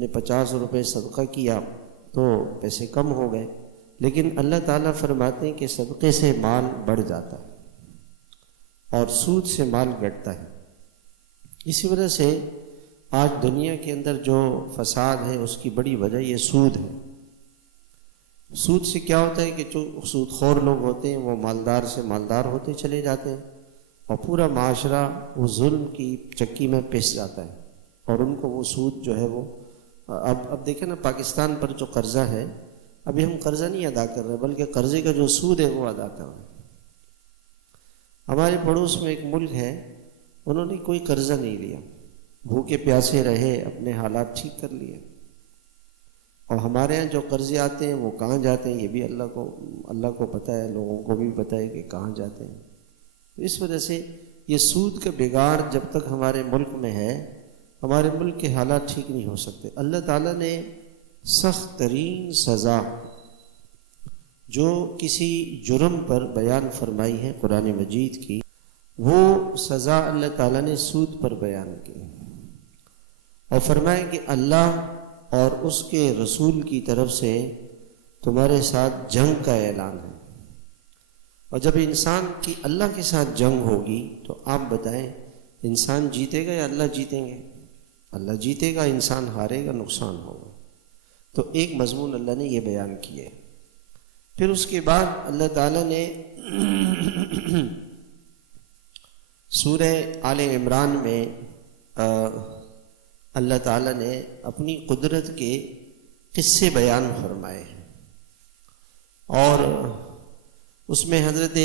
نے 50 روپے صدقہ کیا تو پیسے کم ہو گئے، لیکن اللہ تعالیٰ فرماتے ہیں کہ صدقے سے مال بڑھ جاتا ہے اور سود سے مال گھٹتا ہے۔ اسی وجہ سے آج دنیا کے اندر جو فساد ہے اس کی بڑی وجہ یہ سود ہے۔ سود سے کیا ہوتا ہے کہ جو سود خور لوگ ہوتے ہیں وہ مالدار سے مالدار ہوتے چلے جاتے ہیں اور پورا معاشرہ وہ ظلم کی چکی میں پس جاتا ہے، اور ان کو وہ سود جو ہے وہ اب دیکھیں نا، پاکستان پر جو قرضہ ہے، ابھی ہم قرضہ نہیں ادا کر رہے بلکہ قرضے کا جو سود ہے وہ ادا کر رہے ہیں۔ ہمارے پڑوس میں ایک ملک ہے، انہوں نے کوئی قرضہ نہیں لیا، بھوکے پیاسے رہے، اپنے حالات ٹھیک کر لیے، اور ہمارے ہاں جو قرضے آتے ہیں وہ کہاں جاتے ہیں یہ بھی اللہ کو پتہ ہے، لوگوں کو بھی پتہ ہے کہ کہاں جاتے ہیں۔ اس وجہ سے یہ سود کا بگاڑ جب تک ہمارے ملک میں ہے، ہمارے ملک کے حالات ٹھیک نہیں ہو سکتے۔ اللہ تعالیٰ نے سخت ترین سزا جو کسی جرم پر بیان فرمائی ہے قرآن مجید کی، وہ سزا اللہ تعالیٰ نے سود پر بیان کی اور فرمایا کہ اللہ اور اس کے رسول کی طرف سے تمہارے ساتھ جنگ کا اعلان ہے، اور جب انسان کی اللہ کے ساتھ جنگ ہوگی تو آپ بتائیں انسان جیتے گا یا اللہ جیتیں گے؟ اللہ جیتے گا، انسان ہارے گا، نقصان ہوگا۔ تو ایک مضمون اللہ نے یہ بیان کیے۔ پھر اس کے بعد اللہ تعالیٰ نے سورہ آل عمران میں اللہ تعالیٰ نے اپنی قدرت کے قصے بیان فرمائے ہیں، اور اس میں حضرت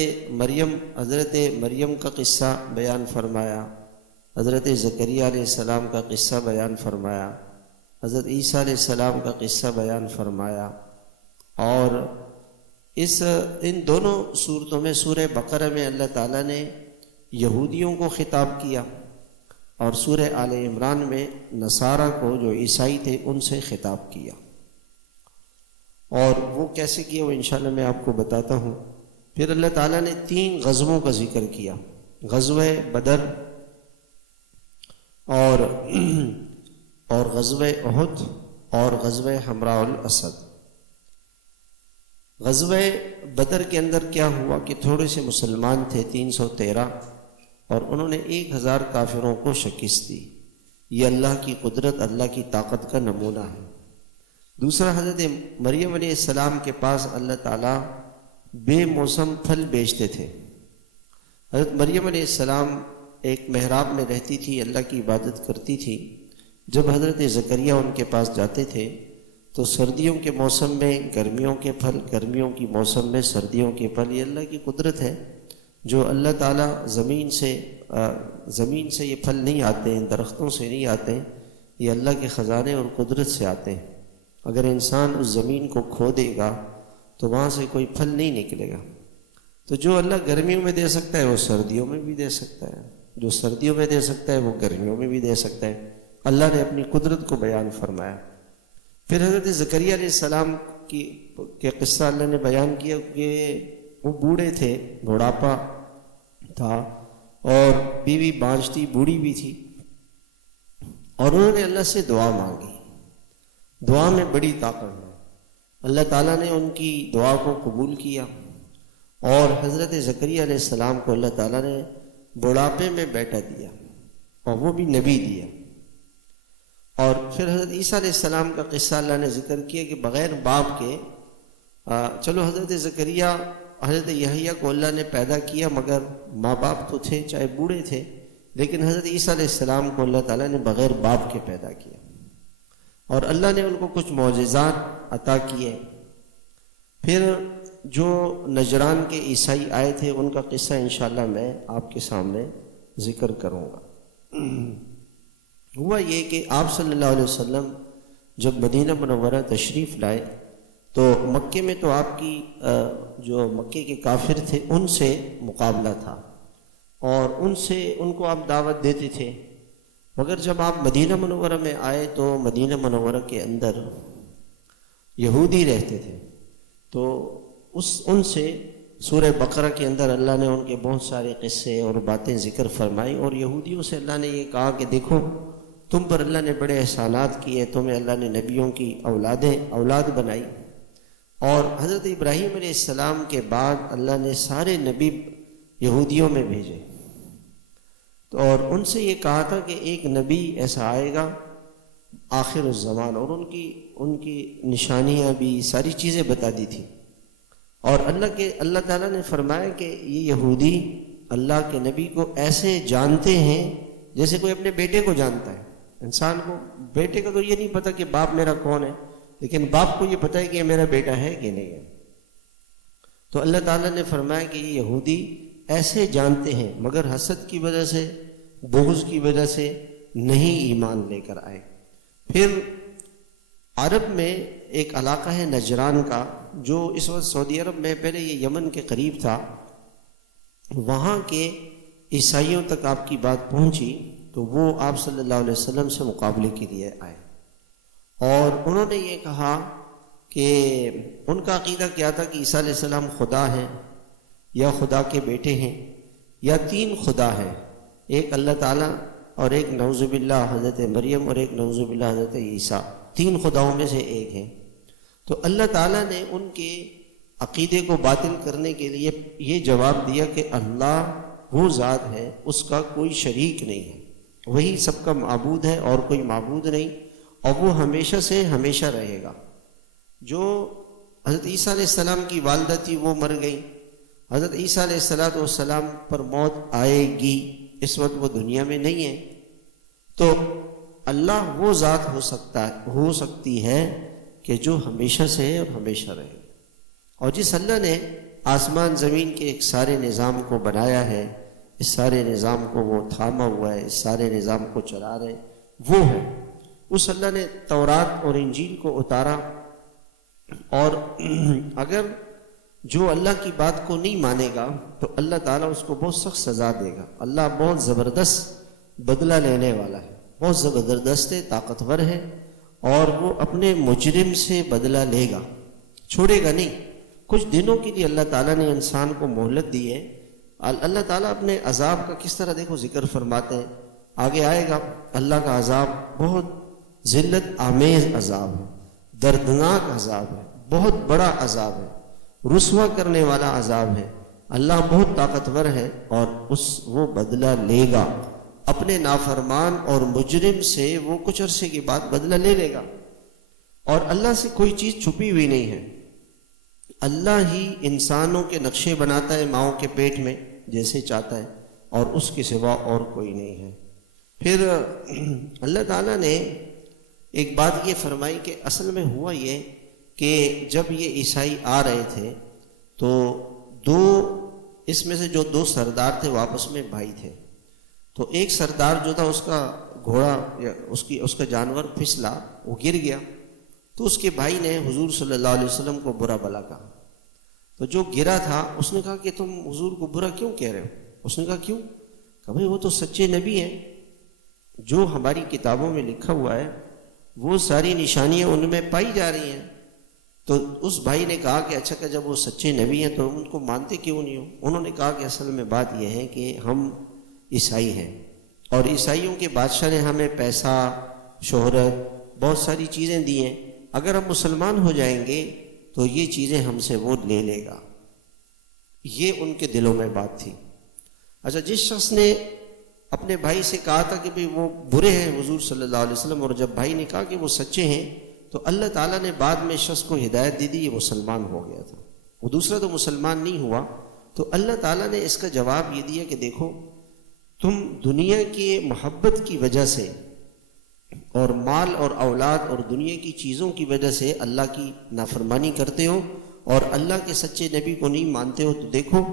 مریم کا قصہ بیان فرمایا، حضرت زکریا علیہ السلام کا قصہ بیان فرمایا، حضرت عیسیٰ علیہ السلام کا قصہ بیان فرمایا، اور ان دونوں صورتوں میں سورہ بقرہ میں اللہ تعالیٰ نے یہودیوں کو خطاب کیا، اور سورہ آل عمران میں نصارہ کو جو عیسائی تھے ان سے خطاب کیا۔ اور وہ کیسے کیا وہ انشاءاللہ میں آپ کو بتاتا ہوں۔ پھر اللہ تعالیٰ نے 3 غزووں کا ذکر کیا، غزوہ بدر اور غزوہ احد اور غزوہ حمراء الاسد۔ غزوہ بدر کے اندر کیا ہوا کہ تھوڑے سے مسلمان تھے 313، اور انہوں نے 1000 کافروں کو شکست دی۔ یہ اللہ کی قدرت، اللہ کی طاقت کا نمونہ ہے۔ دوسرا، حضرت مریم علیہ السلام کے پاس اللہ تعالیٰ بے موسم پھل بیچتے تھے۔ حضرت مریم علیہ السلام ایک محراب میں رہتی تھی، اللہ کی عبادت کرتی تھی۔ جب حضرت زکریا ان کے پاس جاتے تھے تو سردیوں کے موسم میں گرمیوں کے پھل، گرمیوں کی موسم میں سردیوں کے پھل، یہ اللہ کی قدرت ہے جو اللہ تعالیٰ زمین سے یہ پھل نہیں آتے ہیں، درختوں سے نہیں آتے ہیں، یہ اللہ کے خزانے اور قدرت سے آتے ہیں۔ اگر انسان اس زمین کو کھو دے گا تو وہاں سے کوئی پھل نہیں نکلے گا۔ تو جو اللہ گرمیوں میں دے سکتا ہے وہ سردیوں میں بھی دے سکتا ہے، جو سردیوں میں دے سکتا ہے وہ گرمیوں میں بھی دے سکتا ہے۔ اللہ نے اپنی قدرت کو بیان فرمایا۔ پھر حضرت زکریا علیہ السلام کے قصہ اللہ نے بیان کیا کہ وہ بوڑھے تھے، بڑھاپا تھا، اور بیوی بانجھ تھی، بوڑھی بھی تھی، اور انہوں نے اللہ سے دعا مانگی۔ دعا میں بڑی طاقت ہے، اللہ تعالیٰ نے ان کی دعا کو قبول کیا، اور حضرت زکریا علیہ السلام کو اللہ تعالیٰ نے بڑھاپے میں بیٹا دیا، اور وہ بھی نبی دیا۔ اور پھر حضرت عیسیٰ علیہ السلام کا قصہ اللہ نے ذکر کیا کہ بغیر باپ کے چلو حضرت زکریا حضرت یحییٰ کو اللہ نے پیدا کیا، مگر ماں باپ تو تھے، چاہے بوڑھے تھے، لیکن حضرت عیسیٰ علیہ السلام کو اللہ تعالیٰ نے بغیر باپ کے پیدا کیا، اور اللہ نے ان کو کچھ معجزات عطا کیے۔ پھر جو نجران کے عیسائی آئے تھے ان کا قصہ انشاءاللہ میں آپ کے سامنے ذکر کروں گا۔ ہوا یہ کہ آپ صلی اللہ علیہ وسلم جب مدینہ منورہ تشریف لائے تو مکے میں تو آپ کی جو مکے کے کافر تھے ان سے مقابلہ تھا، اور ان کو آپ دعوت دیتے تھے، مگر جب آپ مدینہ منورہ میں آئے تو مدینہ منورہ کے اندر یہودی رہتے تھے، تو ان سے سورہ بقرہ کے اندر اللہ نے ان کے بہت سارے قصے اور باتیں ذکر فرمائی، اور یہودیوں سے اللہ نے یہ کہا کہ دیکھو تم پر اللہ نے بڑے احسانات کیے، تمہیں اللہ نے نبیوں کی اولاد بنائی، اور حضرت ابراہیم علیہ السلام کے بعد اللہ نے سارے نبی یہودیوں میں بھیجے، اور ان سے یہ کہا تھا کہ ایک نبی ایسا آئے گا آخر الزمان، اور ان کی نشانیاں بھی ساری چیزیں بتا دی تھی. اور اللہ تعالیٰ نے فرمایا کہ یہ یہودی اللہ کے نبی کو ایسے جانتے ہیں جیسے کوئی اپنے بیٹے کو جانتا ہے. انسان کو بیٹے کا تو یہ نہیں پتہ کہ باپ میرا کون ہے، لیکن باپ کو یہ پتہ ہے کہ یہ میرا بیٹا ہے کہ نہیں ہے. تو اللہ تعالیٰ نے فرمایا کہ یہ یہودی ایسے جانتے ہیں، مگر حسد کی وجہ سے، بغض کی وجہ سے نہیں ایمان لے کر آئے. پھر عرب میں ایک علاقہ ہے نجران کا، جو اس وقت سعودی عرب میں، پہلے یہ یمن کے قریب تھا. وہاں کے عیسائیوں تک آپ کی بات پہنچی تو وہ آپ صلی اللہ علیہ وسلم سے مقابلے کے لیے آئے، اور انہوں نے یہ کہا کہ ان کا عقیدہ کیا تھا کہ عیسیٰ علیہ السلام خدا ہیں، یا خدا کے بیٹے ہیں، یا تین خدا ہیں، ایک اللہ تعالیٰ اور ایک نعوذ باللہ حضرت مریم اور ایک نعوذ باللہ حضرت عیسیٰ، تین خداؤں میں سے ایک ہیں. تو اللہ تعالیٰ نے ان کے عقیدے کو باطل کرنے کے لیے یہ جواب دیا کہ اللہ وہ ذات ہے، اس کا کوئی شریک نہیں ہے، وہی سب کا معبود ہے اور کوئی معبود نہیں، اور وہ ہمیشہ سے ہمیشہ رہے گا. جو حضرت عیسیٰ علیہ السلام کی والدہ تھی وہ مر گئی، حضرت عیسیٰ علیہ السلام پر موت آئے گی، اس وقت وہ دنیا میں نہیں ہے. تو اللہ وہ ذات ہو سکتی ہے کہ جو ہمیشہ سے ہے اور ہمیشہ رہے. اور جس اللہ نے آسمان زمین کے ایک سارے نظام کو بنایا ہے، اس سارے نظام کو وہ تھاما ہوا ہے، اس سارے نظام کو چلا رہے، وہ ہے. اس اللہ نے تورات اور انجیل کو اتارا، اور اگر جو اللہ کی بات کو نہیں مانے گا تو اللہ تعالیٰ اس کو بہت سخت سزا دے گا. اللہ بہت زبردست بدلہ لینے والا ہے، بہت زبردست ہے، طاقتور ہے، اور وہ اپنے مجرم سے بدلہ لے گا، چھوڑے گا نہیں. کچھ دنوں کے لیے اللہ تعالیٰ نے انسان کو مہلت دی ہے. اللہ تعالیٰ اپنے عذاب کا کس طرح دیکھو ذکر فرماتے ہیں، آگے آئے گا. اللہ کا عذاب بہت ذلت آمیز عذاب ہے، دردناک عذاب ہے، بہت بڑا عذاب ہے، رسوا کرنے والا عذاب ہے. اللہ بہت طاقتور ہے، اور وہ بدلہ لے گا اپنے نافرمان اور مجرم سے. وہ کچھ عرصے کے بعد بدلہ لے لے گا، اور اللہ سے کوئی چیز چھپی ہوئی نہیں ہے. اللہ ہی انسانوں کے نقشے بناتا ہے ماؤں کے پیٹ میں جیسے چاہتا ہے، اور اس کے سوا اور کوئی نہیں ہے. پھر اللہ تعالیٰ نے ایک بات یہ فرمائی کہ اصل میں ہوا یہ کہ جب یہ عیسائی آ رہے تھے تو اس میں سے جو دو سردار تھے وہ آپس میں بھائی تھے. تو ایک سردار جو تھا، اس کا گھوڑا یا اس کا جانور پھسلا، وہ گر گیا. تو اس کے بھائی نے حضور صلی اللہ علیہ وسلم کو برا بھلا کہا. تو جو گرا تھا اس نے کہا کہ تم حضور کو برا کیوں کہہ رہے ہو؟ اس نے کہا کیوں؟ کہ بھائی وہ تو سچے نبی ہیں، جو ہماری کتابوں میں لکھا ہوا ہے وہ ساری نشانیاں ان میں پائی جا رہی ہیں. تو اس بھائی نے کہا کہ اچھا کہ جب وہ سچے نبی ہیں تو ان کو مانتے کیوں نہیں ہو؟ انہوں نے کہا کہ اصل میں بات یہ ہے کہ ہم عیسائی ہیں، اور عیسائیوں کے بادشاہ نے ہمیں پیسہ، شہرت، بہت ساری چیزیں دی ہیں. اگر ہم مسلمان ہو جائیں گے تو یہ چیزیں ہم سے وہ لے لے گا. یہ ان کے دلوں میں بات تھی. اچھا، جس شخص نے اپنے بھائی سے کہا تھا کہ بھئی وہ برے ہیں حضور صلی اللہ علیہ وسلم، اور جب بھائی نے کہا کہ وہ سچے ہیں، تو اللہ تعالیٰ نے بعد میں شخص کو ہدایت دے دی، یہ مسلمان ہو گیا تھا. وہ دوسرا تو مسلمان نہیں ہوا. تو اللہ تعالیٰ نے اس کا جواب یہ دیا کہ دیکھو، تم دنیا کی محبت کی وجہ سے اور مال اور اولاد اور دنیا کی چیزوں کی وجہ سے اللہ کی نافرمانی کرتے ہو اور اللہ کے سچے نبی کو نہیں مانتے ہو. تو دیکھو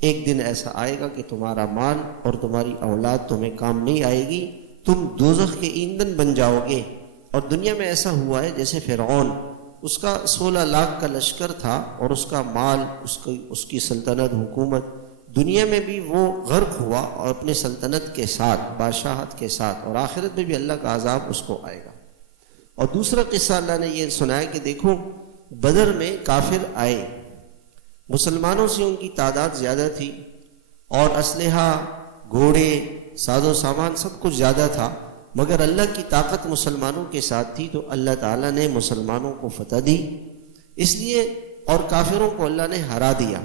ایک دن ایسا آئے گا کہ تمہارا مال اور تمہاری اولاد تمہیں کام نہیں آئے گی، تم دوزخ کے ایندھن بن جاؤ گے. اور دنیا میں ایسا ہوا ہے جیسے فرعون، اس کا 16 لاکھ کا لشکر تھا، اور اس کا مال، اس کی سلطنت، حکومت، دنیا میں بھی وہ غرق ہوا اور اپنے سلطنت کے ساتھ، بادشاہت کے ساتھ، اور آخرت میں بھی اللہ کا عذاب اس کو آئے گا. اور دوسرا قصہ اللہ نے یہ سنایا کہ دیکھو بدر میں کافر آئے، مسلمانوں سے ان کی تعداد زیادہ تھی، اور اسلحہ، گھوڑے، ساز و سامان سب کچھ زیادہ تھا، مگر اللہ کی طاقت مسلمانوں کے ساتھ تھی تو اللہ تعالیٰ نے مسلمانوں کو فتح دی، اس لیے، اور کافروں کو اللہ نے ہرا دیا۔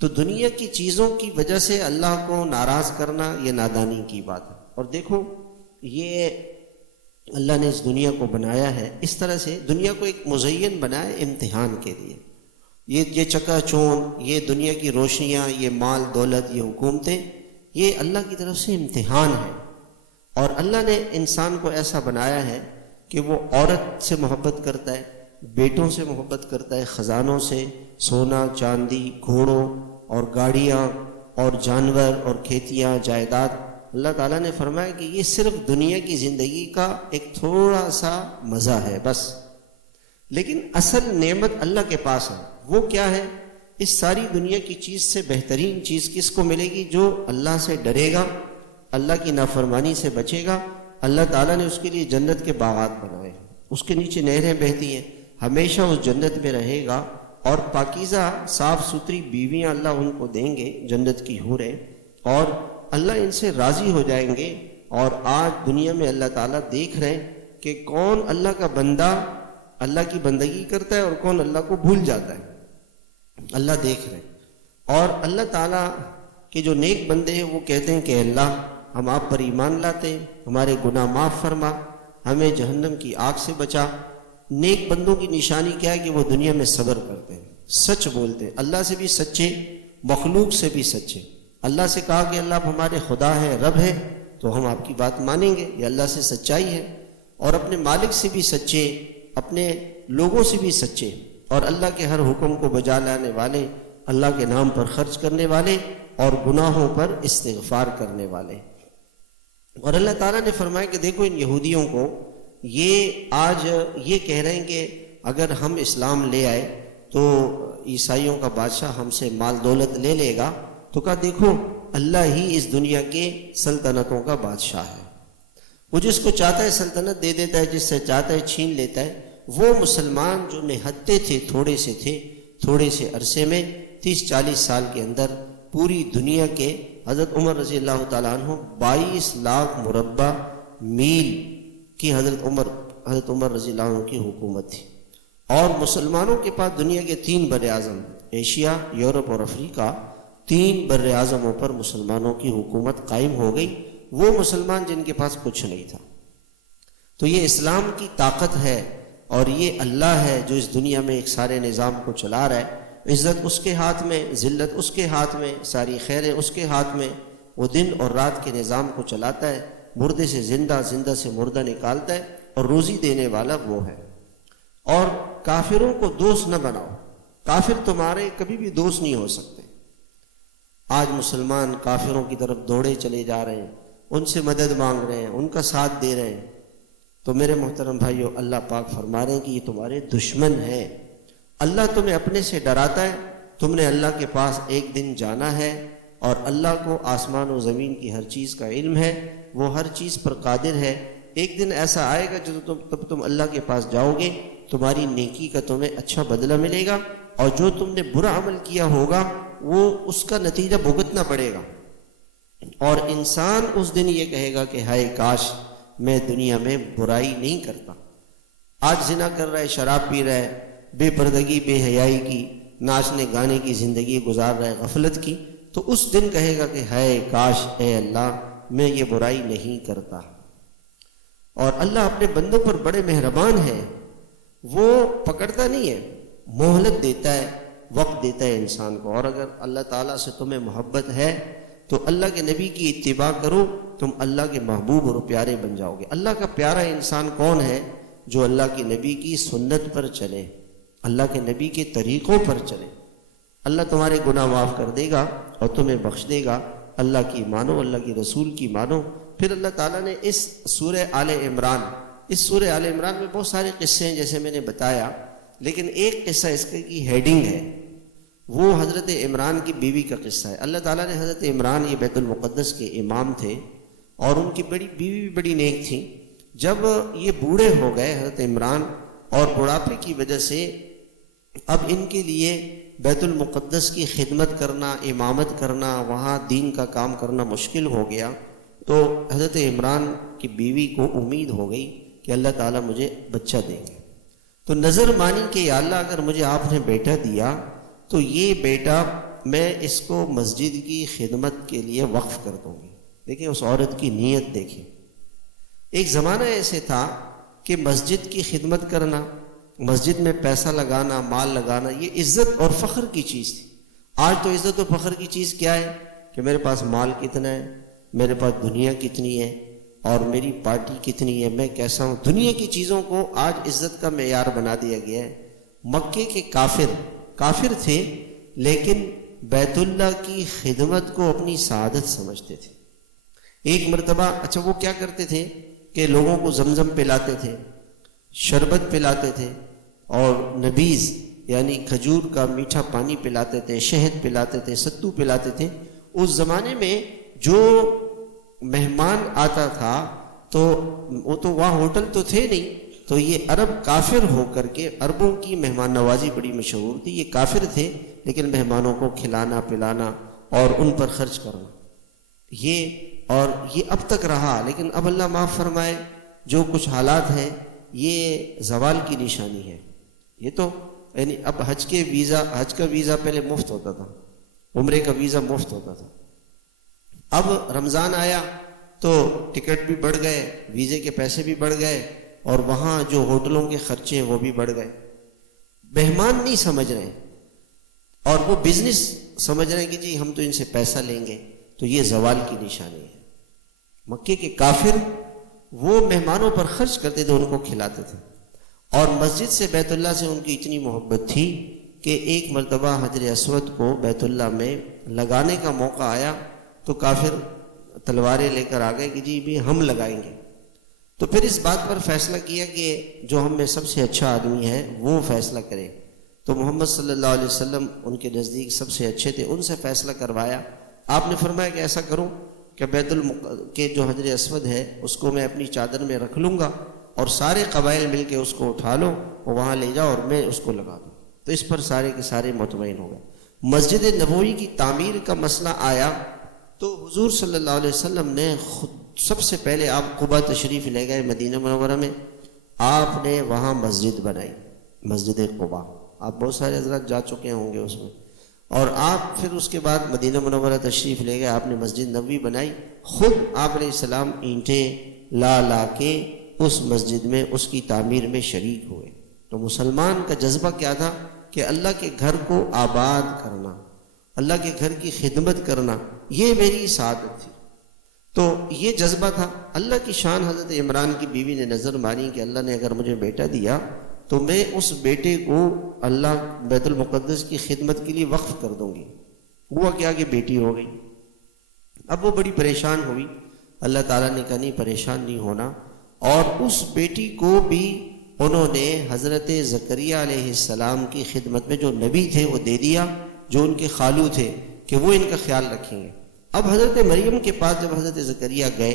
تو دنیا کی چیزوں کی وجہ سے اللہ کو ناراض کرنا یہ نادانی کی بات ہے۔ اور دیکھو، یہ اللہ نے اس دنیا کو بنایا ہے اس طرح سے، دنیا کو ایک مزین بنایا ہے امتحان کے لیے۔ یہ چکا چوند، یہ دنیا کی روشنیاں، یہ مال دولت، یہ حکومتیں، یہ اللہ کی طرف سے امتحان ہے۔ اور اللہ نے انسان کو ایسا بنایا ہے کہ وہ عورت سے محبت کرتا ہے، بیٹوں سے محبت کرتا ہے، خزانوں سے، سونا چاندی، گھوڑوں اور گاڑیاں اور جانور اور کھیتیاں، جائیداد۔ اللہ تعالیٰ نے فرمایا کہ یہ صرف دنیا کی زندگی کا ایک تھوڑا سا مزہ ہے بس، لیکن اصل نعمت اللہ کے پاس ہے۔ وہ کیا ہے؟ اس ساری دنیا کی چیز سے بہترین چیز کس کو ملے گی؟ جو اللہ سے ڈرے گا، اللہ کی نافرمانی سے بچے گا۔ اللہ تعالیٰ نے اس کے لیے جنت کے باغات بنائے ہیں، اس کے نیچے نہریں بہتی ہیں، ہمیشہ اس جنت میں رہے گا، اور پاکیزہ صاف ستھری بیویاں اللہ ان کو دیں گے، جنت کی حوریں، اور اللہ ان سے راضی ہو جائیں گے۔ اور آج دنیا میں اللہ تعالیٰ دیکھ رہے ہیں کہ کون اللہ کا بندہ اللہ کی بندگی کرتا ہے اور کون اللہ کو بھول جاتا ہے، اللہ دیکھ رہے ہیں۔ اور اللہ تعالیٰ کے جو نیک بندے ہیں وہ کہتے ہیں کہ اللہ ہم آپ پر ایمان لاتے ہیں، ہمارے گناہ معاف فرما، ہمیں جہنم کی آگ سے بچا۔ نیک بندوں کی نشانی کیا ہے؟ کہ وہ دنیا میں صبر کرتے ہیں، سچ بولتے ہیں، اللہ سے بھی سچے، مخلوق سے بھی سچے۔ اللہ سے کہا کہ اللہ آپ ہمارے خدا ہے، رب ہے، تو ہم آپ کی بات مانیں گے، یہ اللہ سے سچائی ہے۔ اور اپنے مالک سے بھی سچے، اپنے لوگوں سے بھی سچے، اور اللہ کے ہر حکم کو بجا لانے والے، اللہ کے نام پر خرچ کرنے والے، اور گناہوں پر استغفار کرنے والے۔ اور اللہ تعالیٰ نے فرمایا کہ دیکھو ان یہودیوں کو، یہ آج یہ کہہ رہے ہیں کہ اگر ہم اسلام لے آئے تو عیسائیوں کا بادشاہ ہم سے مال دولت لے لے گا۔ تو کہا دیکھو اللہ ہی اس دنیا کے سلطنتوں کا بادشاہ ہے، وہ جس کو چاہتا ہے سلطنت دے دیتا ہے، جس سے چاہتا ہے چھین لیتا ہے۔ وہ مسلمان جو نہتے تھے، تھوڑے سے تھے، تھوڑے سے عرصے میں 30-40 سال کے اندر پوری دنیا کے، حضرت عمر رضی اللہ تعالیٰ عنہ 22 لاکھ مربع میل کی حضرت عمر رضی اللہ عنہ کی حکومت تھی۔ اور مسلمانوں کے پاس دنیا کے 3 بر اعظم، ایشیا، یورپ اور افریقہ، 3 بر اعظموں پر مسلمانوں کی حکومت قائم ہو گئی، وہ مسلمان جن کے پاس کچھ نہیں تھا۔ تو یہ اسلام کی طاقت ہے، اور یہ اللہ ہے جو اس دنیا میں ایک سارے نظام کو چلا رہا ہے۔ عزت اس کے ہاتھ میں، ذلت اس کے ہاتھ میں، ساری خیریں اس کے ہاتھ میں۔ وہ دن اور رات کے نظام کو چلاتا ہے، مردے سے زندہ، زندہ سے مردہ نکالتا ہے، اور روزی دینے والا وہ ہے۔ اور کافروں کو دوست نہ بناؤ، کافر تمہارے کبھی بھی دوست نہیں ہو سکتے۔ آج مسلمان کافروں کی طرف دوڑے چلے جا رہے ہیں، ان سے مدد مانگ رہے ہیں، ان کا ساتھ دے رہے ہیں، تو میرے محترم بھائیو، اللہ پاک فرما رہے ہیں کہ یہ تمہارے دشمن ہیں۔ اللہ تمہیں اپنے سے ڈراتا ہے، تم نے اللہ کے پاس ایک دن جانا ہے، اور اللہ کو آسمان و زمین کی ہر چیز کا علم ہے، وہ ہر چیز پر قادر ہے۔ ایک دن ایسا آئے گا تب تم اللہ کے پاس جاؤ گے، تمہاری نیکی کا تمہیں اچھا بدلہ ملے گا، اور جو تم نے برا عمل کیا ہوگا وہ اس کا نتیجہ بھگتنا پڑے گا۔ اور انسان اس دن یہ کہے گا کہ ہائے کاش میں دنیا میں برائی نہیں کرتا۔ آج زنا کر رہا ہے، شراب پی رہا ہے، بے پردگی، بے حیائی کی، ناچنے گانے کی زندگی گزار رہا ہے، غفلت کی، تو اس دن کہے گا کہ ہائے کاش اے اللہ میں یہ برائی نہیں کرتا۔ اور اللہ اپنے بندوں پر بڑے مہربان ہے، وہ پکڑتا نہیں ہے، مہلت دیتا ہے، وقت دیتا ہے انسان کو۔ اور اگر اللہ تعالیٰ سے تمہیں محبت ہے تو اللہ کے نبی کی اتباع کرو، تم اللہ کے محبوب اور پیارے بن جاؤ گے۔ اللہ کا پیارا انسان کون ہے؟ جو اللہ کے نبی کی سنت پر چلے، اللہ کے نبی کے طریقوں پر چلے۔ اللہ تمہارے گناہ معاف کر دے گا اور تمہیں بخش دے گا۔ اللہ کی مانو، اللہ کی رسول کی مانو۔ پھر اللہ تعالیٰ نے اس سورہ آل عمران میں بہت سارے قصے ہیں جیسے میں نے بتایا، لیکن ایک قصہ اس کی ہیڈنگ ہے، وہ حضرت عمران کی بیوی کا قصہ ہے۔ اللہ تعالیٰ نے حضرت عمران، یہ بیت المقدس کے امام تھے، اور ان کی بیوی بھی بڑی نیک تھی۔ جب یہ بوڑھے ہو گئے حضرت عمران، اور بڑھاپے کی وجہ سے اب ان کے لیے بیت المقدس کی خدمت کرنا، امامت کرنا، وہاں دین کا کام کرنا مشکل ہو گیا۔ تو حضرت عمران کی بیوی کو امید ہو گئی کہ اللہ تعالیٰ مجھے بچہ دیں گے، تو نظر مانی کہ یا اللہ اگر مجھے آپ نے بیٹا دیا تو یہ بیٹا میں اس کو مسجد کی خدمت کے لیے وقف کر دوں گی۔ دیکھیں اس عورت کی نیت دیکھیں۔ ایک زمانہ ایسے تھا کہ مسجد کی خدمت کرنا، مسجد میں پیسہ لگانا، مال لگانا، یہ عزت اور فخر کی چیز تھی۔ آج تو عزت و فخر کی چیز کیا ہے کہ میرے پاس مال کتنا ہے، میرے پاس دنیا کتنی ہے، اور میری پارٹی کتنی ہے، میں کیسا ہوں۔ دنیا کی چیزوں کو آج عزت کا معیار بنا دیا گیا ہے۔ مکے کے کافر تھے لیکن بیت اللہ کی خدمت کو اپنی سعادت سمجھتے تھے۔ ایک مرتبہ وہ کیا کرتے تھے کہ لوگوں کو زمزم پلاتے تھے، شربت پلاتے تھے، اور نبیذ یعنی کھجور کا میٹھا پانی پلاتے تھے، شہد پلاتے تھے، ستو پلاتے تھے۔ اس زمانے میں جو مہمان آتا تھا تو وہ تو وہاں ہوٹل تو تھے نہیں، تو یہ عرب کافر ہو کر کے، عربوں کی مہمان نوازی بڑی مشہور تھی، یہ کافر تھے لیکن مہمانوں کو کھلانا پلانا اور ان پر خرچ کرنا، یہ اب تک رہا۔ لیکن اب اللہ معاف فرمائے، جو کچھ حالات ہیں یہ زوال کی نشانی ہے۔ یہ تو یعنی اب حج کا ویزا پہلے مفت ہوتا تھا، عمرے کا ویزا مفت ہوتا تھا، اب رمضان آیا تو ٹکٹ بھی بڑھ گئے، ویزے کے پیسے بھی بڑھ گئے، اور وہاں جو ہوٹلوں کے خرچے ہیں وہ بھی بڑھ گئے۔ مہمان نہیں سمجھ رہے اور وہ بزنس سمجھ رہے ہیں کہ جی ہم تو ان سے پیسہ لیں گے، تو یہ زوال کی نشانی ہے۔ مکے کے کافر وہ مہمانوں پر خرچ کرتے تھے، ان کو کھلاتے تھے، اور مسجد سے بیت اللہ سے ان کی اتنی محبت تھی کہ ایک مرتبہ حجر اسود کو بیت اللہ میں لگانے کا موقع آیا تو کافر تلواریں لے کر آ گئے کہ جی بھی ہم لگائیں گے۔ تو پھر اس بات پر فیصلہ کیا کہ جو ہم میں سب سے اچھا آدمی ہے وہ فیصلہ کرے، تو محمد صلی اللہ علیہ وسلم ان کے نزدیک سب سے اچھے تھے، ان سے فیصلہ کروایا۔ آپ نے فرمایا کہ ایسا کروں کہ بیت کے جو حجر اسود ہے اس کو میں اپنی چادر میں رکھ لوں گا، اور سارے قبائل مل کے اس کو اٹھا لو اور وہاں لے جاؤ اور میں اس کو لگا دوں۔ تو اس پر سارے کے سارے مطمئن ہو گئے۔ مسجد نبوی کی تعمیر کا مسئلہ آیا تو حضور صلی اللہ علیہ وسلم نے خود سب سے پہلے آپ قبا تشریف لے گئے مدینہ منورہ میں، آپ نے وہاں مسجد بنائی، مسجد قبا۔ آپ بہت سارے حضرات جا چکے ہوں گے اس میں، اور آپ پھر اس کے بعد مدینہ منورہ تشریف لے گئے، آپ نے مسجد نبوی بنائی، خود آپ علیہ السلام اینٹیں لا کے اس مسجد میں اس کی تعمیر میں شریک ہوئے۔ تو مسلمان کا جذبہ کیا تھا کہ اللہ کے گھر کو آباد کرنا، اللہ کے گھر کی خدمت کرنا، یہ میری سعادت تھی۔ تو یہ جذبہ تھا۔ اللہ کی شان حضرت عمران کی بیوی نے نظر مانی کہ اللہ نے اگر مجھے بیٹا دیا تو میں اس بیٹے کو اللہ بیت المقدس کی خدمت کے لیے وقف کر دوں گی۔ ہوا کیا کہ بیٹی ہو گئی۔ اب وہ بڑی پریشان ہوئی، اللہ تعالیٰ نے کہا نہیں پریشان نہیں ہونا، اور اس بیٹی کو بھی انہوں نے حضرت زکریا علیہ السلام کی خدمت میں، جو نبی تھے، وہ دے دیا، جو ان کے خالو تھے کہ وہ ان کا خیال رکھیں گے۔ اب حضرت مریم کے پاس جب حضرت زکریا گئے،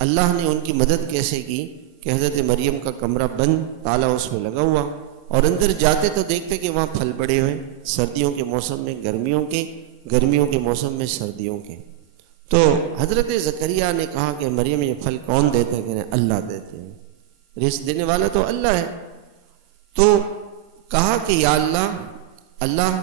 اللہ نے ان کی مدد کیسے کی کہ حضرت مریم کا کمرہ بند، تالا اس میں لگا ہوا، اور اندر جاتے تو دیکھتے کہ وہاں پھل پڑے ہوئے، سردیوں کے موسم میں گرمیوں کے موسم میں سردیوں کے۔ تو حضرت زکریا نے کہا کہ مریم یہ پھل کون دیتا ہے؟ کہ اللہ دیتے ہیں، رزق دینے والا تو اللہ ہے۔ تو کہا کہ یا اللہ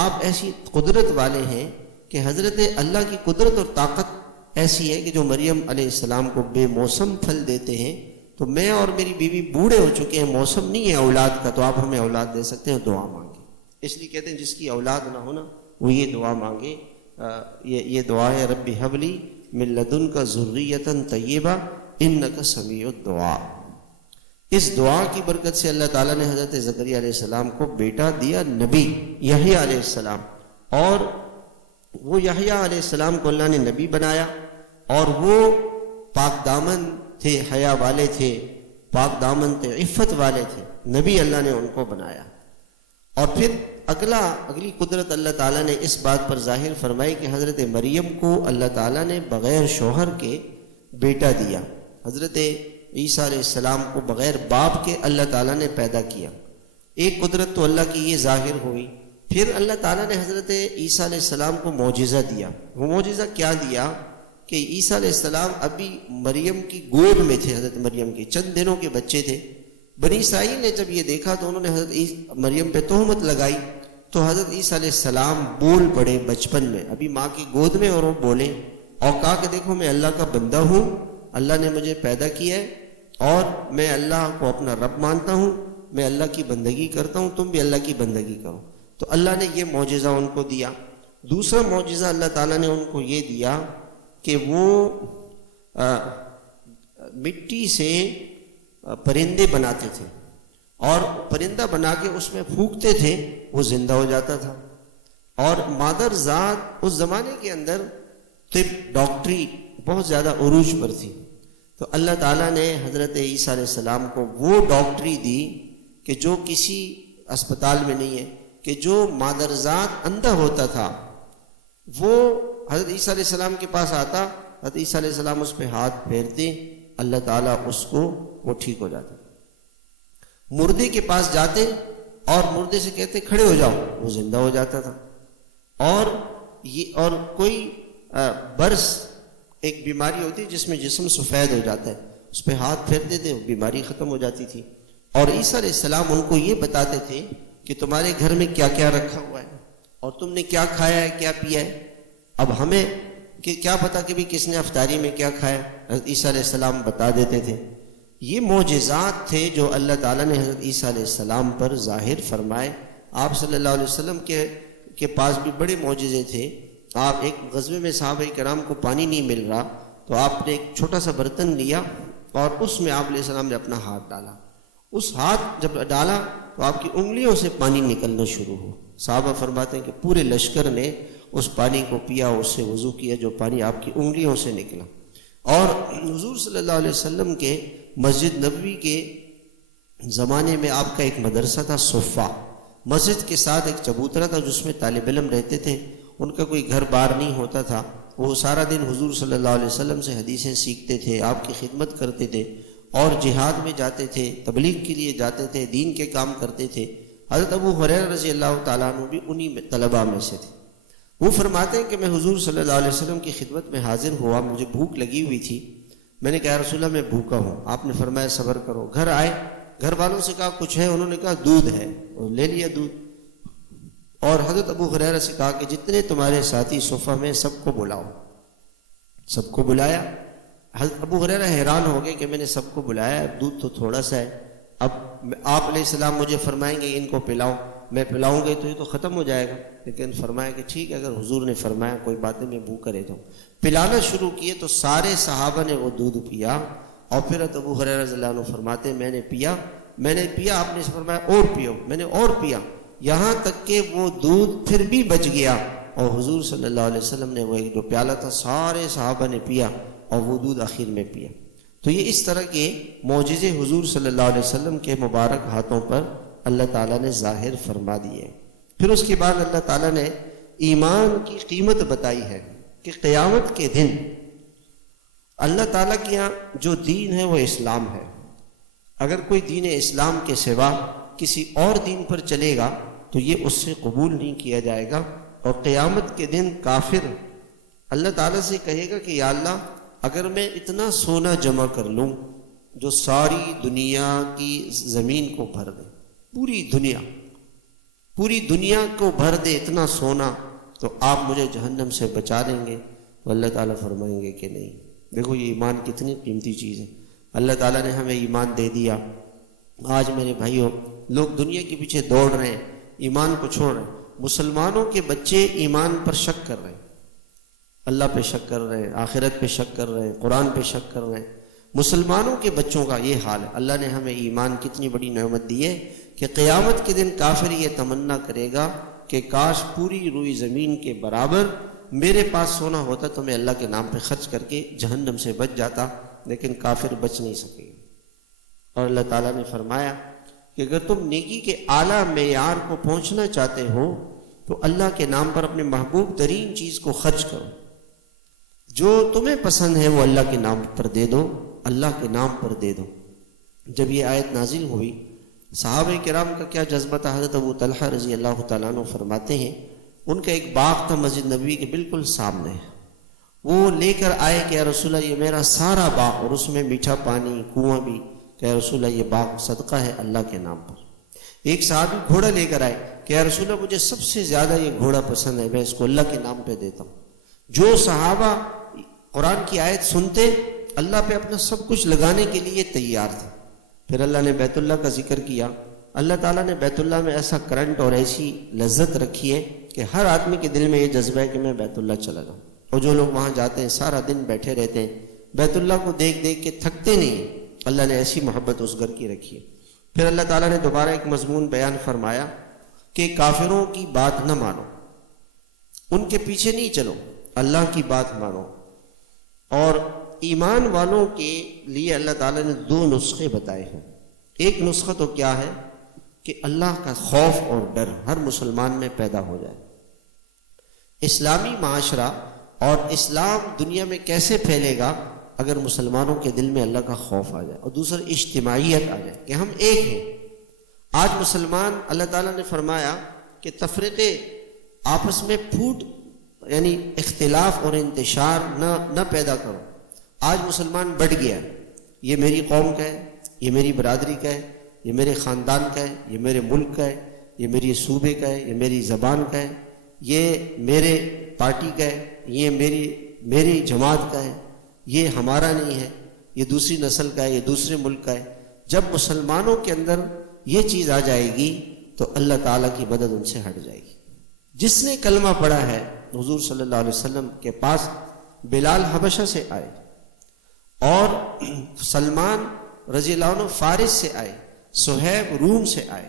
آپ ایسی قدرت والے ہیں کہ حضرت اللہ کی قدرت اور طاقت ایسی ہے کہ جو مریم علیہ السلام کو بے موسم پھل دیتے ہیں، تو میں اور میری بیوی بوڑھے ہو چکے ہیں، موسم نہیں ہے اولاد کا، تو آپ ہمیں اولاد دے سکتے ہیں، دعا مانگے۔ اس لیے کہتے ہیں جس کی اولاد نہ ہونا وہ یہ دعا مانگے، یہ دعا ہے رب ہب لی من لدنک ذریۃ طیبہ انک سمیع الدعاء۔ اس دعا کی برکت سے اللہ تعالیٰ نے حضرت زکریا علیہ السلام کو بیٹا دیا، نبی یحییٰ علیہ السلام، اور وہ یحییٰ علیہ السلام کو اللہ نے نبی بنایا، اور وہ پاک دامن تھے، حیا والے تھے، پاک دامن تھے، عفت والے تھے، نبی اللہ نے ان کو بنایا۔ اور پھر اگلی قدرت اللہ تعالیٰ نے اس بات پر ظاہر فرمائی کہ حضرت مریم کو اللہ تعالیٰ نے بغیر شوہر کے بیٹا دیا، حضرت عیسیٰ علیہ السلام کو بغیر باپ کے اللہ تعالیٰ نے پیدا کیا۔ ایک قدرت تو اللہ کی یہ ظاہر ہوئی۔ پھر اللہ تعالیٰ نے حضرت عیسیٰ علیہ السلام کو معجزہ دیا۔ وہ معجزہ کیا دیا کہ عیسیٰ علیہ السلام ابھی مریم کی گود میں تھے، حضرت مریم کے چند دنوں کے بچے تھے۔ بنی اسرائیل نے جب یہ دیکھا تو انہوں نے حضرت مریم پہ تہمت لگائی، تو حضرت عیسیٰ علیہ السلام بول پڑے بچپن میں، ابھی ماں کی گود میں، اور وہ بولے اور کہا کہ دیکھو میں اللہ کا بندہ ہوں، اللہ نے مجھے پیدا کیا ہے اور میں اللہ کو اپنا رب مانتا ہوں، میں اللہ کی بندگی کرتا ہوں، تم بھی اللہ کی بندگی کرو۔ تو اللہ نے یہ معجزہ ان کو دیا۔ دوسرا معجزہ اللہ تعالیٰ نے ان کو یہ دیا کہ وہ مٹی سے پرندے بناتے تھے، اور پرندہ بنا کے اس میں پھونکتے تھے، وہ زندہ ہو جاتا تھا۔ اور مادر ذات اس زمانے کے اندر طب ڈاکٹری بہت زیادہ عروج پر تھی، تو اللہ تعالیٰ نے حضرت عیسیٰ علیہ السلام کو وہ ڈاکٹری دی کہ جو کسی اسپتال میں نہیں ہے، کہ جو مادر ذات اندھا ہوتا تھا وہ حضرت عیسیٰ علیہ السلام کے پاس آتا، حضرت عیسیٰ علیہ السلام اس پہ ہاتھ پھیرتے، اللہ تعالیٰ اس کو وہ ٹھیک ہو جاتا۔ مردے کے پاس جاتے اور مردے سے کہتے کھڑے ہو جاؤ، وہ زندہ ہو جاتا تھا۔ اور کوئی برس ایک بیماری ہوتی ہے جس میں جسم سفید ہو جاتا ہے، اس پہ ہاتھ پھیرتے تھے، وہ بیماری ختم ہو جاتی تھی۔ اور عیسیٰ علیہ السلام ان کو یہ بتاتے تھے کہ تمہارے گھر میں کیا کیا رکھا ہوا ہے اور تم نے کیا کھایا ہے، کیا پیا ہے۔ اب ہمیں کیا پتا کہ بھی کس نے افطاری میں کیا کھایا، حضرت عیسیٰ علیہ السلام بتا دیتے تھے۔ یہ معجزات تھے جو اللہ تعالیٰ نے حضرت عیسیٰ علیہ السلام پر ظاہر فرمائے۔ آپ صلی اللہ علیہ وسلم کے پاس بھی بڑے معجزے تھے۔ آپ ایک غزوے میں صحابہ کرام کو پانی نہیں مل رہا تو آپ نے ایک چھوٹا سا برتن لیا اور اس میں آپ علیہ السلام نے اپنا ہاتھ ڈالا، اس ہاتھ جب ڈالا تو آپ کی انگلیوں سے پانی نکلنا شروع ہو۔ صحابہ فرماتے ہیں کہ پورے لشکر نے اس پانی کو پیا، اس سے وضو کیا، جو پانی آپ کی انگلیوں سے نکلا۔ اور حضور صلی اللہ علیہ وسلم کے مسجد نبوی کے زمانے میں آپ کا ایک مدرسہ تھا صفہ، مسجد کے ساتھ ایک چبوترا تھا جس میں طالب علم رہتے تھے، ان کا کوئی گھر بار نہیں ہوتا تھا، وہ سارا دن حضور صلی اللہ علیہ وسلم سے حدیثیں سیکھتے تھے، آپ کی خدمت کرتے تھے، اور جہاد میں جاتے تھے، تبلیغ کے لیے جاتے تھے، دین کے کام کرتے تھے۔ حضرت ابو ہریرہ رضی اللہ تعالیٰ عنہ بھی انہی میں طلباء میں سے تھے۔ وہ فرماتے ہیں کہ میں حضور صلی اللہ علیہ وسلم کی خدمت میں حاضر ہوا، مجھے بھوک لگی ہوئی تھی، میں نے کہا رسول اللہ میں بھوکا ہوں، آپ نے فرمایا صبر کرو۔ گھر آئے، گھر والوں سے کہا کچھ ہے، انہوں نے کہا دودھ ہے، اور لے لیا دودھ۔ اور حضرت ابو ہریرہ سے کہا کہ جتنے تمہارے ساتھی صفہ میں سب کو بلاؤ، سب کو بلایا۔ حضرت ابو ہریرہ حیران ہو گئے کہ میں نے سب کو بلایا، دودھ تو تھوڑا سا ہے، اب آپ علیہ السلام مجھے فرمائیں گے ان کو پلاؤ، میں پلاؤں گے تو یہ تو ختم ہو جائے گا، لیکن فرمایا کہ ٹھیک ہے، اگر حضور نے فرمایا کوئی بات نہیں، میں بھوکا رہتا ہوں۔ پلانا شروع کیے تو سارے صحابہ نے وہ دودھ پیا، اور پھر ابو ہریرہ رضی اللہ عنہ فرماتے میں نے پیا، آپ نے فرمایا اور پیو، میں نے اور پیا، یہاں تک کہ وہ دودھ پھر بھی بچ گیا، اور حضور صلی اللہ علیہ وسلم نے وہ ایک جو پیالہ تھا سارے صحابہ نے پیا، اور وہ دودھ آخر میں پیا۔ تو یہ اس طرح کے معجزے حضور صلی اللہ علیہ وسلم کے مبارک ہاتھوں پر اللہ تعالیٰ نے ظاہر فرما دیے۔ پھر اس کے بعد اللہ تعالیٰ نے ایمان کی قیمت بتائی ہے کہ قیامت کے دن اللہ تعالیٰ کے یہاں جو دین ہے وہ اسلام ہے، اگر کوئی دین اسلام کے سوا کسی اور دین پر چلے گا تو یہ اس سے قبول نہیں کیا جائے گا۔ اور قیامت کے دن کافر اللہ تعالیٰ سے کہے گا کہ یا اللہ اگر میں اتنا سونا جمع کر لوں جو ساری دنیا کی زمین کو بھر دے، پوری دنیا کو بھر دے اتنا سونا، تو آپ مجھے جہنم سے بچا لیں گے؟ تو اللہ تعالیٰ فرمائیں گے کہ نہیں۔ دیکھو یہ ایمان کتنی قیمتی چیز ہے، اللہ تعالیٰ نے ہمیں ایمان دے دیا۔ آج میرے بھائیوں لوگ دنیا کے پیچھے دوڑ رہے ہیں، ایمان کو چھوڑ رہے ہیں۔ مسلمانوں کے بچے ایمان پر شک کر رہے ہیں، اللہ پہ شک کر رہے ہیں، آخرت پہ شک کر رہے ہیں، قرآن پہ شک کر رہے ہیں۔ مسلمانوں کے بچوں کا یہ حال ہے۔ اللہ نے ہمیں ایمان کتنی بڑی نعمت دی ہے کہ قیامت کے دن کافر یہ تمنا کرے گا کہ کاش پوری روئی زمین کے برابر میرے پاس سونا ہوتا تو میں اللہ کے نام پہ خرچ کر کے جہنم سے بچ جاتا، لیکن کافر بچ نہیں سکے گا۔ اور اللہ تعالیٰ نے فرمایا کہ اگر تم نیکی کے اعلیٰ معیار کو پہنچنا چاہتے ہو تو اللہ کے نام پر اپنے محبوب ترین چیز کو خرچ کرو، جو تمہیں پسند ہے وہ اللہ کے نام پر دے دو، اللہ کے نام پر دے دو۔ جب یہ آیت نازل ہوئی صحابہ کرام کا کیا جذبہ تھا۔ حضرت ابو طلحہ رضی اللہ تعالیٰ عنہ فرماتے ہیں ان کا ایک باغ تھا مسجد نبوی کے بالکل سامنے، وہ لے کر آئے کہ یا رسول اللہ یہ میرا سارا باغ اور اس میں میٹھا پانی کنواں بھی، کہ یا رسول اللہ یہ باغ صدقہ ہے اللہ کے نام پر۔ ایک صحابی گھوڑا لے کر آئے کہ یا رسول اللہ مجھے سب سے زیادہ یہ گھوڑا پسند ہے، میں اس کو اللہ کے نام پہ دیتا ہوں۔ جو صحابہ قرآن کی آیت سنتے اللہ پہ اپنا سب کچھ لگانے کے لیے تیار تھے۔ پھر اللہ نے بیت اللہ کا ذکر کیا۔ اللہ تعالیٰ نے بیت اللہ میں ایسا کرنٹ اور ایسی لذت رکھی ہے کہ ہر آدمی کے دل میں یہ جذبہ ہے کہ میں بیت اللہ چلا جاؤں، اور جو لوگ وہاں جاتے ہیں سارا دن بیٹھے رہتے ہیں، بیت اللہ کو دیکھ دیکھ کے تھکتے نہیں۔ اللہ نے ایسی محبت اس گھر کی رکھی ہے۔ پھر اللہ تعالیٰ نے دوبارہ ایک مضمون بیان فرمایا کہ کافروں کی بات نہ مانو، ان کے پیچھے نہیں چلو، اللہ کی بات مانو۔ اور ایمان والوں کے لیے اللہ تعالیٰ نے 2 نسخے بتائے ہیں۔ ایک نسخہ تو کیا ہے کہ اللہ کا خوف اور ڈر ہر مسلمان میں پیدا ہو جائے۔ اسلامی معاشرہ اور اسلام دنیا میں کیسے پھیلے گا اگر مسلمانوں کے دل میں اللہ کا خوف آ جائے، اور دوسرا اجتماعیت آ جائے کہ ہم ایک ہیں۔ آج مسلمان، اللہ تعالیٰ نے فرمایا کہ تفریقے، آپس میں پھوٹ یعنی اختلاف اور انتشار نہ پیدا کرو۔ آج مسلمان بڑھ گیا، یہ میری قوم کا ہے، یہ میری برادری کا ہے، یہ میرے خاندان کا ہے، یہ میرے ملک کا ہے، یہ میری صوبے کا ہے، یہ میری زبان کا ہے، یہ میرے پارٹی کا ہے، یہ میری جماعت کا ہے، یہ ہمارا نہیں ہے، یہ دوسری نسل کا ہے، یہ دوسرے ملک کا ہے۔ جب مسلمانوں کے اندر یہ چیز آ جائے گی تو اللہ تعالیٰ کی مدد ان سے ہٹ جائے گی۔ جس نے کلمہ پڑھا ہے، حضور صلی اللہ علیہ وسلم کے پاس بلال حبشہ سے آئے، اور سلمان رضی اللہ عنہ فارس سے آئے، صہیب روم سے آئے،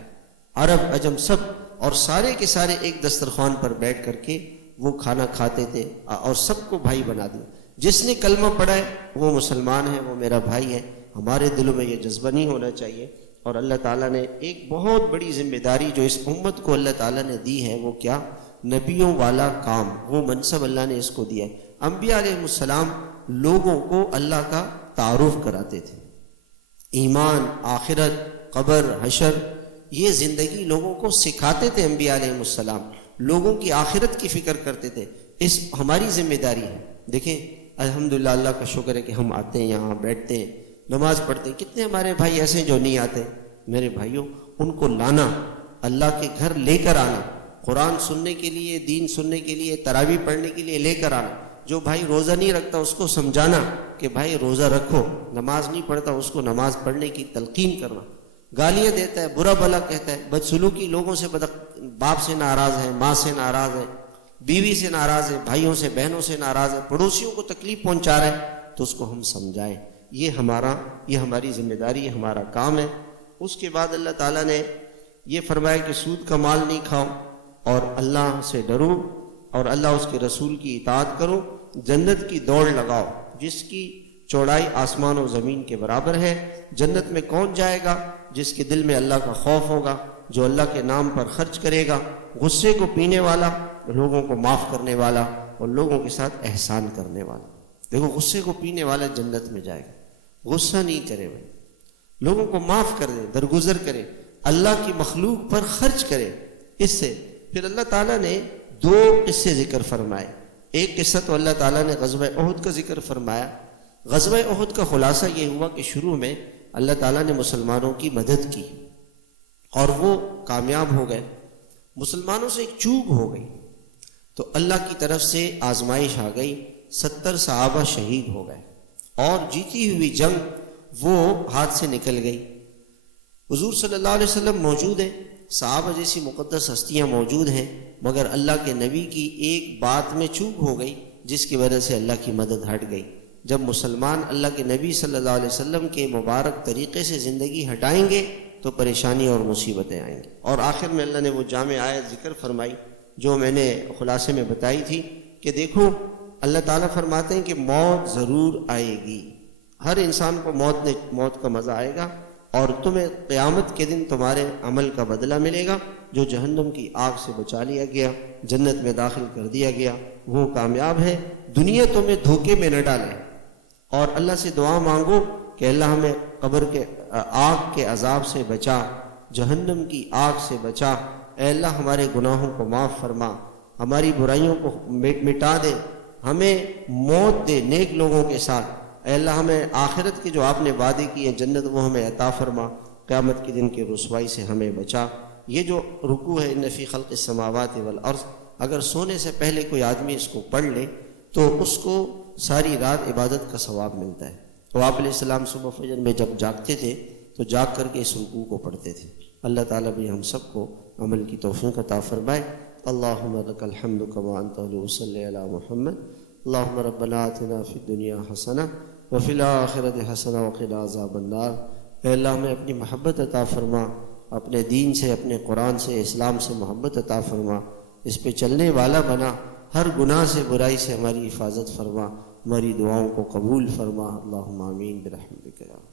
عرب عجم سب، اور سارے کے سارے ایک دسترخوان پر بیٹھ کر کے وہ کھانا کھاتے تھے اور سب کو بھائی بنا دیا۔ جس نے کلمہ پڑھا ہے وہ مسلمان ہے، وہ میرا بھائی ہے۔ ہمارے دلوں میں یہ جذبہ نہیں ہونا چاہیے۔ اور اللہ تعالیٰ نے ایک بہت بڑی ذمہ داری جو اس امت کو اللہ تعالیٰ نے دی ہے، وہ کیا؟ نبیوں والا کام، وہ منصب اللہ نے اس کو دیا ہے۔ انبیاء علیہ السلام لوگوں کو اللہ کا تعارف کراتے تھے، ایمان، آخرت، قبر، حشر، یہ زندگی لوگوں کو سکھاتے تھے۔ انبیاء علیہ السلام لوگوں کی آخرت کی فکر کرتے تھے۔ اس ہماری ذمہ داری ہے۔ دیکھیں الحمدللہ، اللہ کا شکر ہے کہ ہم آتے ہیں، یہاں بیٹھتے ہیں، نماز پڑھتے ہیں۔ کتنے ہمارے بھائی ایسے ہیں جو نہیں آتے؟ میرے بھائیوں، ان کو لانا، اللہ کے گھر لے کر آنا، قرآن سننے کے لیے، دین سننے کے لیے، تراویح پڑھنے کے لیے لے کر آنا۔ جو بھائی روزہ نہیں رکھتا اس کو سمجھانا کہ بھائی روزہ رکھو، نماز نہیں پڑھتا اس کو نماز پڑھنے کی تلقین کرنا۔ گالیاں دیتا ہے، برا بھلا کہتا ہے، بدسلوکی لوگوں سے، باپ سے ناراض ہے، ماں سے ناراض ہے، بیوی سے ناراض ہے، بھائیوں سے بہنوں سے ناراض ہے، پڑوسیوں کو تکلیف پہنچا رہا ہے، تو اس کو ہم سمجھائیں۔ یہ ہماری ذمہ داری ہے، ہمارا کام ہے۔ اس کے بعد اللہ تعالیٰ نے یہ فرمایا کہ سود کا مال نہیں کھاؤ، اور اللہ سے ڈرو، اور اللہ اس کے رسول کی اطاعت کرو، جنت کی دوڑ لگاؤ جس کی چوڑائی آسمان و زمین کے برابر ہے۔ جنت میں کون جائے گا؟ جس کے دل میں اللہ کا خوف ہوگا، جو اللہ کے نام پر خرچ کرے گا، غصے کو پینے والا، لوگوں کو معاف کرنے والا، اور لوگوں کے ساتھ احسان کرنے والا۔ دیکھو، غصے کو پینے والا جنت میں جائے گا۔ غصہ نہیں کرے بھائی، لوگوں کو معاف کر دے، درگزر کرے، اللہ کی مخلوق پر خرچ کرے۔ اس سے پھر اللہ تعالیٰ نے 2 قصے ذکر فرمائے۔ ایک قصہ تو اللہ تعالیٰ نے غزوہ احد کا ذکر فرمایا۔ غزوہ احد کا خلاصہ یہ ہوا کہ شروع میں اللہ تعالیٰ نے مسلمانوں کی مدد کی اور وہ کامیاب ہو گئے۔ مسلمانوں سے ایک چوک ہو گئی تو اللہ کی طرف سے آزمائش آ گئی، 70 صحابہ شہید ہو گئے، اور جیتی ہوئی جنگ وہ ہاتھ سے نکل گئی۔ حضور صلی اللہ علیہ وسلم موجود ہیں، صحابہ جیسی مقدس ہستیاں موجود ہیں، مگر اللہ کے نبی کی ایک بات میں چوک ہو گئی جس کی وجہ سے اللہ کی مدد ہٹ گئی۔ جب مسلمان اللہ کے نبی صلی اللہ علیہ وسلم کے مبارک طریقے سے زندگی ہٹائیں گے تو پریشانی اور مصیبتیں آئیں گی۔ اور آخر میں اللہ نے وہ جامع آیت ذکر فرمائی جو میں نے خلاصے میں بتائی تھی کہ دیکھو، اللہ تعالیٰ فرماتے ہیں کہ موت ضرور آئے گی، ہر انسان کو موت کا مزہ آئے گا، اور تمہیں قیامت کے دن تمہارے عمل کا بدلہ ملے گا۔ جو جہنم کی آگ سے بچا لیا گیا، جنت میں داخل کر دیا گیا، وہ کامیاب ہے۔ دنیا تمہیں دھوکے میں نہ ڈالے، اور اللہ سے دعا مانگو کہ اللہ ہمیں قبر کے آگ کے عذاب سے بچا، جہنم کی آگ سے بچا۔ اے اللہ ہمارے گناہوں کو معاف فرما، ہماری برائیوں کو مٹا دے، ہمیں موت دے نیک لوگوں کے ساتھ، اے اللہ ہمیں آخرت کے جو آپ نے وعدے کیے جنت وہ ہمیں عطا فرما، قیامت کے دن کی رسوائی سے ہمیں بچا۔ یہ جو رکوع ہے ان فی خلق السماوات والارض، اگر سونے سے پہلے کوئی آدمی اس کو پڑھ لے تو اس کو ساری رات عبادت کا ثواب ملتا ہے۔ تو آپ علیہ السلام صبح فجر میں جب جاگتے تھے تو جاگ کر کے اس رکوع کو پڑھتے تھے۔ اللہ تعالیٰ بھی ہم سب کو عمل کی توفیق عطا فرمائے۔ اللہم لک الحمد کما انت اہل، صلی علی محمد۔ اللہم ربنا آتنا فی الدنیا حسنہ وفی الآخرۃ حسنہ وقنا عذاب النار۔ اے اللہ ہمیں اپنی محبت عطا فرما، اپنے دین سے، اپنے قرآن سے، اسلام سے محبت عطا فرما، اس پہ چلنے والا بنا، ہر گناہ سے برائی سے ہماری حفاظت فرما، ہماری دعاؤں کو قبول فرما۔ اللہم آمین برحمتک یا